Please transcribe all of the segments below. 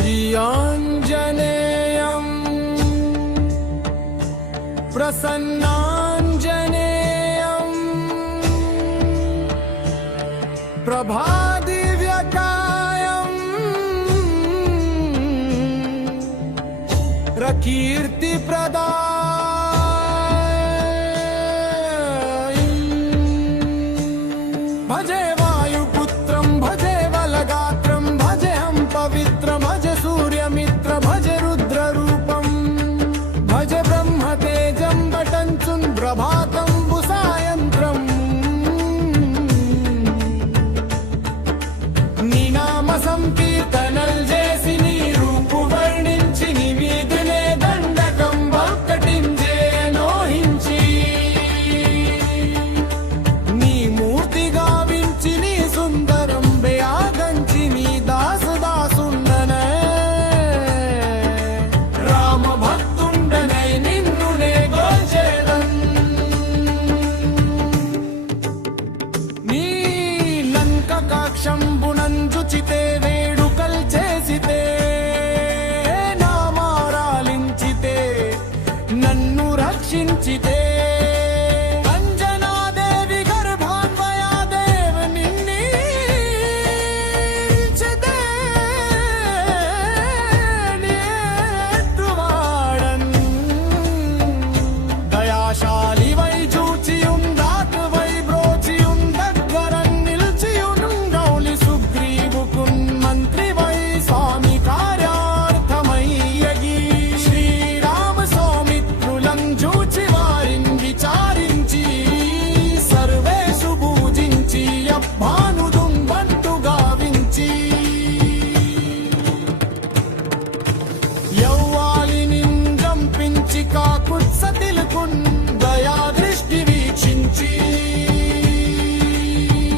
श्री आञ्जनेयं प्रसन्नाञ्जनेयं प्रभादिव्यकायं प्रकीर्तिप्रदायं भजे वायुपुत्रं भजे वलगात्रं भजेऽहं पवित्रं भजे सूर्यमित्र भजे रुद्ररूपं भजे ब्रह्मतेजं बटञ्चुन् प्रभातं बुसायन्त्रम् నీ నామ సంకీర్తనల్ చేసి నీ రూపు వర్ణించి నీ వీధినే దండకం ఒక్కటించే నోహించి నీ మూర్తి గావించి నీ సుందరం బేయాగంచి నీ దాసుదాసుండనే రామ భక్తుండనై నిన్నునే గోల్చేదన్ నీ లంక కాక్షంబునంజుచితే వేడుకల్ చేసితే నామారాలించితే నన్ను రక్షించితే అంజనాదేవి గర్భాన్వయాదేవ నిన్నీల్చితే నేత్రువాడన్ దయాశాలి వై జూచియుందాత్ వై బ్రోచియుం దగ్గరన్ నిల్చియున్ గౌలి సుగ్రీవుకున్ మంత్రి వై స్వామి కార్యార్థమయ్యగి శ్రీరామ సౌమిత్రులం జూచి వారిన్ విచారించి సర్వేషు పూజించి అభ్భానుదుం బంటు గావించి యౌవాలి నింజంపించి కాకుత్సతిలుకున్ దయా దృష్టి వీక్షించి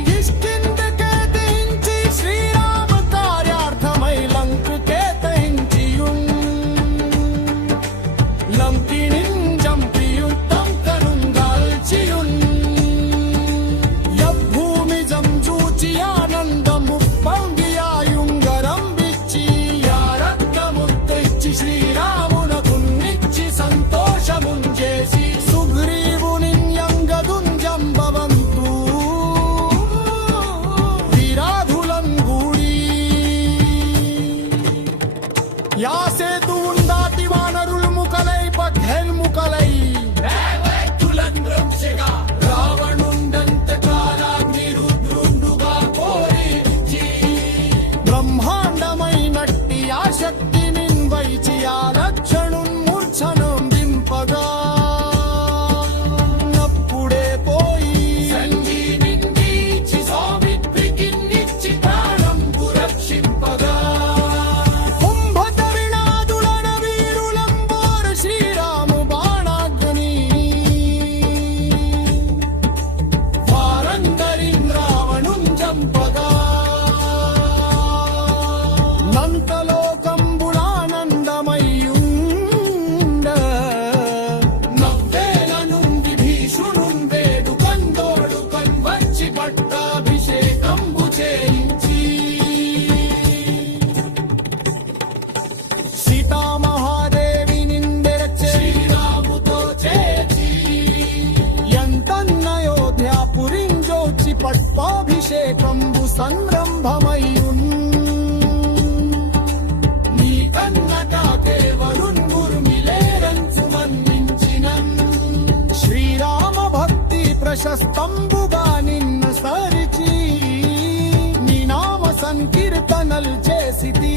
కిష్కింధకే దహించి శ్రీరామ కార్యార్థమై లంకు కేతయించియున్ లంకిణిన్ జంపియుత్తం కనుంగాల్చియున్ యభూమిజం జూచి ఆనందము పొంగియాయుంగరం విచ్చి యారత్నముద్రిచ్చి శ్రీరామునకున్నిచ్చి సంతోషమున్ చేసి సుగ్రీవునిన్ యంగదున్ జంబవంతు వీరాధులన్ గూడి యాసేతు ఉందాటి వానరుల్ ముకలై పఘెల్ ముకలై రావణుండంత కాలాగ్ని రుద్రుండుగా కోరించి బ్రహ్మాండమైనట్టి ఆ శక్తిని వైచి ఆ లక్షణున్ మూర్ఛనం దింపగా అప్పుడే పోయి సంజీవించి సౌమిత్రికిన్నిచ్చి ప్రాణంబు రక్షింపగా కుంభకర్ణాదులన వీరులంబోరు శ్రీరాము బాణాగ్ని వారందరిన్ రావణున్ జంపగా నంతలోకంబులానందమయ్యుండ నవ్వేల నుండి భీషుడున్ వేడు కందోడు కన్వచ్చి పట్టాభిషేకంబు చేయించి సీతామహాదేవి నిందెరచే శ్రీరాముతో చేర్చి ఎంతన్నయోధ్యాపురింజోచి పట్టాభిషేకంబు సంరంభమయ్యున్ నీ కన్నటాకేవరున్ గురుమిలేరంచు మన్నించినన్ శ్రీరామ భక్తి ప్రశస్తంబుగా నిన్న సరిచి నీ నామ సంకీర్తనల్ చేసితి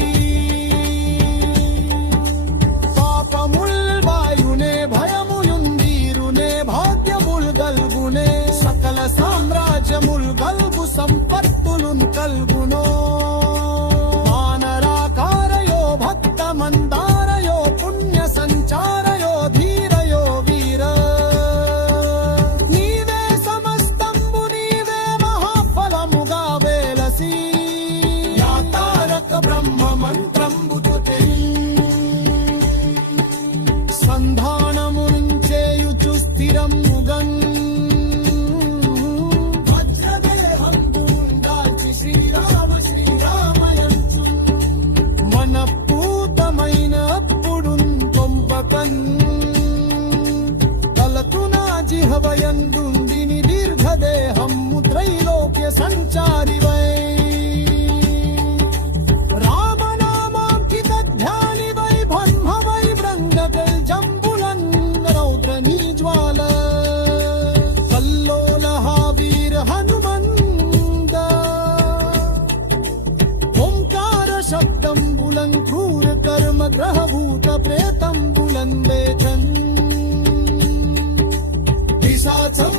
పాపముల్ వాయునే భయముయుందీరునే భాగ్యముల్ గల్గునే సకల సామ్రాజ్యముల్ గల్గు సంపత్తులున్ కల్గునో వానరాకారయో భక్త మందారయో పుణ్య సంచారయో ధీరయో వీర నీవే సమస్తంబు నీవే మహాఫలముగా వేలసి యా తారక బ్రహ్మ हवयन्दुन्दिनि दीर्घदेहं त्रैलोक्य सञ्चारि वै रामनामाङ्कितध्यानि वै ब्रह्म वै बृङ्गकल्जम्बुलन् रौद्रनीज्वाल कल्लोलः वीर हनुमन्द ओङ्कार शब्दम्बुलं क्रूर कर्म ग्रहभूत प्रेतम्बुलं लेखन् पिशाचं